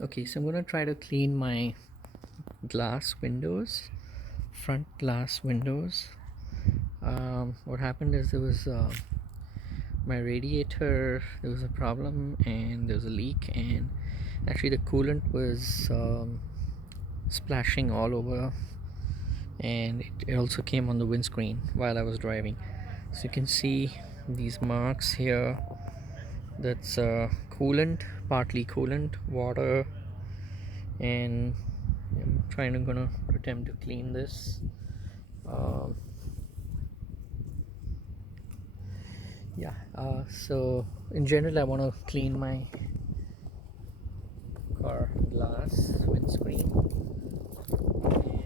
Okay, so I'm gonna try to clean my glass windows, front glass windows. What happened is there was my radiator, there was a problem and there was a leak, and actually the coolant was splashing all over, and it also came on the windscreen while I was driving. So you can see these marks here. That's coolant, partly coolant, water, and I'm gonna attempt to clean this. Um, yeah. So in general, I want to clean my car glass windscreen,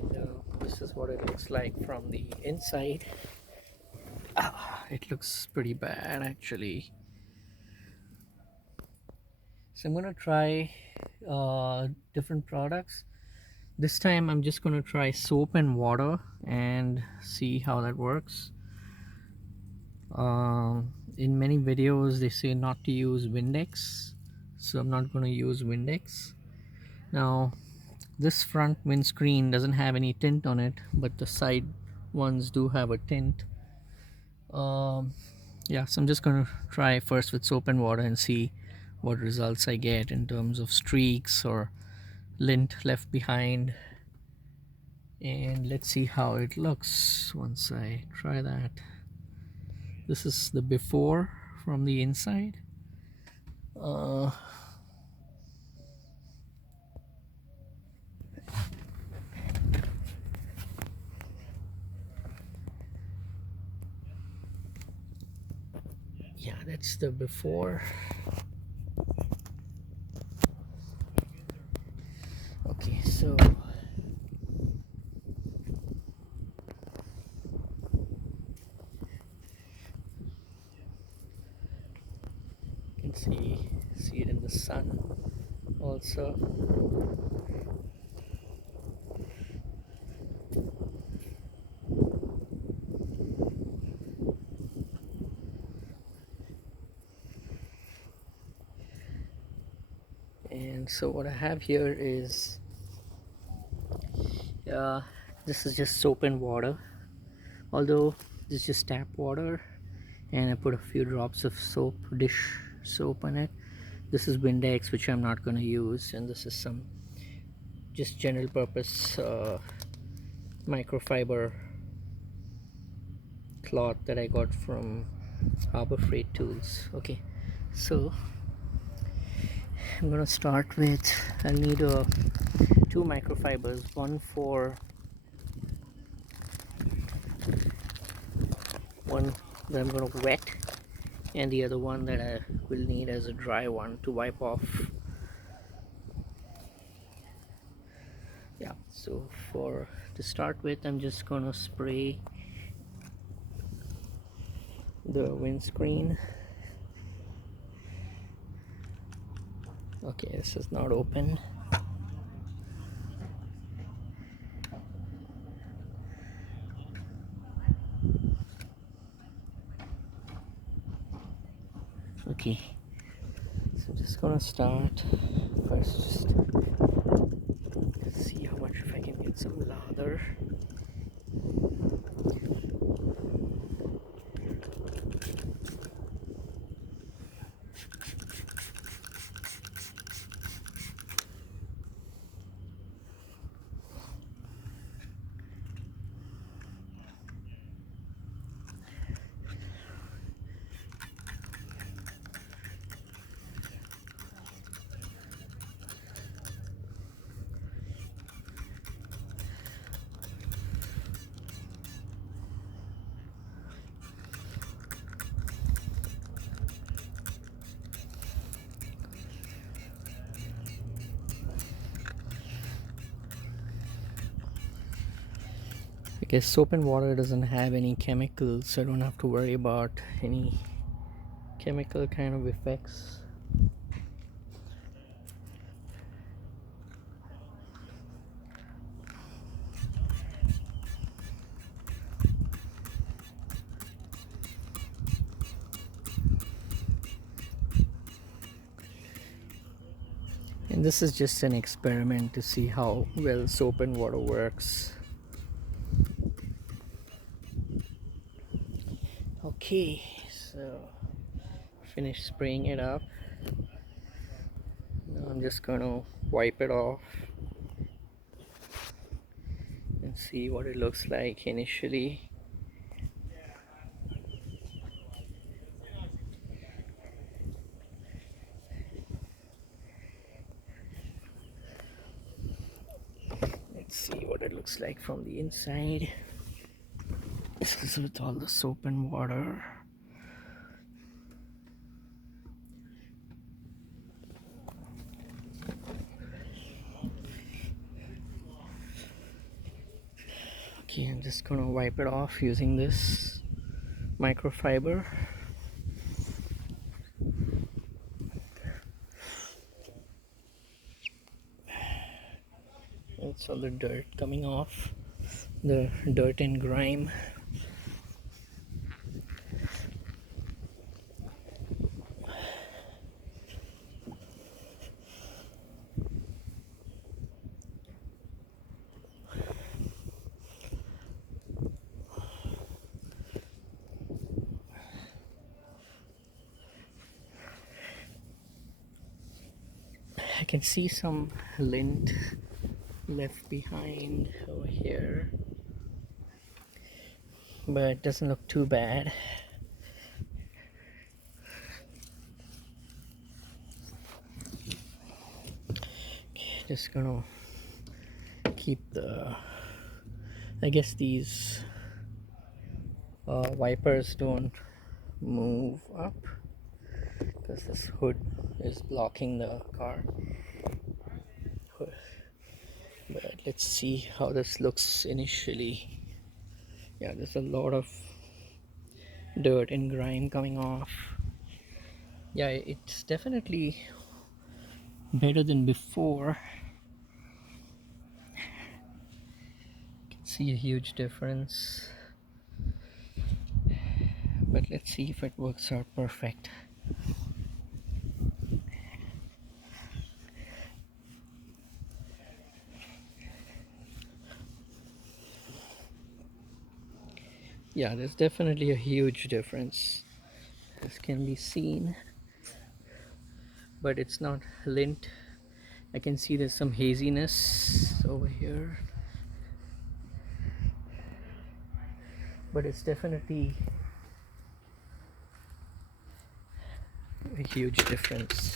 and this is what it looks like from the inside. It looks pretty bad actually. So I'm gonna try different products. This time I'm just gonna try soap and water and see how that works. In many videos they say not to use Windex, so I'm not gonna use Windex. Now this front windscreen doesn't have any tint on it, but the side ones do have a tint. Yeah, so I'm just gonna try first with soap and water and see what results I get in terms of streaks or lint left behind, and let's see how it looks once I try that. This is the before from the inside. uh, yeah, that's the before. Okay, so you can see it in the sun also. And so what I have here is uh, this is just soap and water, although this is just tap water, and I put a few drops of soap, dish soap on it. This is Windex, which I'm not going to use, and this is some just general purpose microfiber cloth that I got from Harbor Freight Tools. Okay, so I'm gonna start with, I'll need two microfibers, one that I'm gonna wet, and the other one that I will need as a dry one to wipe off. Yeah, so for to start with, I'm just gonna spray the windscreen. Okay, this is not open. Okay, so I'm just gonna start first, just see how much, if I can get some lather. Because soap and water doesn't have any chemicals, so I don't have to worry about any chemical kind of effects. And this is just an experiment to see how well soap and water works. Okay, so finish spraying it up. Now I'm just gonna wipe it off and see what it looks like initially. Let's see what it looks like from the inside. This is with all the soap and water. Okay, I'm just gonna wipe it off using this microfiber. It's all the dirt coming off, the dirt and grime. I can see some lint left behind over here, but it doesn't look too bad. Okay, just gonna keep the, I guess these wipers don't move up because this hood is blocking the car. But let's see how this looks initially. Yeah, there's a lot of dirt and grime coming off. Yeah, it's definitely better than before. You can see a huge difference. But let's see if it works out perfect. Yeah, there's definitely a huge difference. This can be seen, but it's not lint. I can see there's some haziness over here, but it's definitely a huge difference.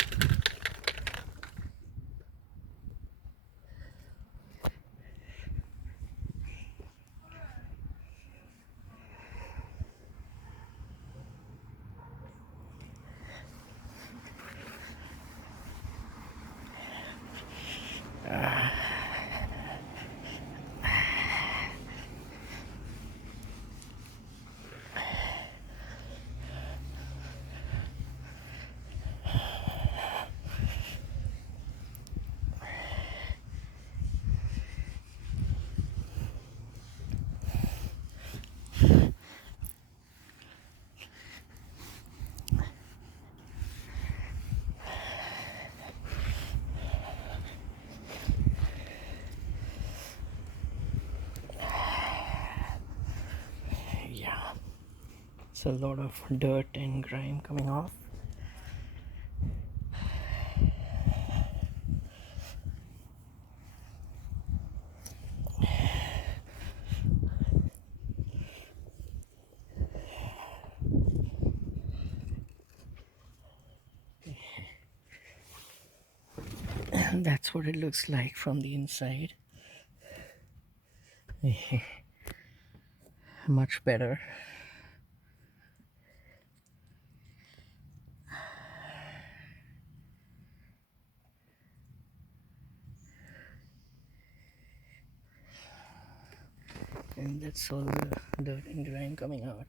Yeah, it's a lot of dirt and grime coming off. And that's what it looks like from the inside. Much better. And that's all the dirt and grime coming out.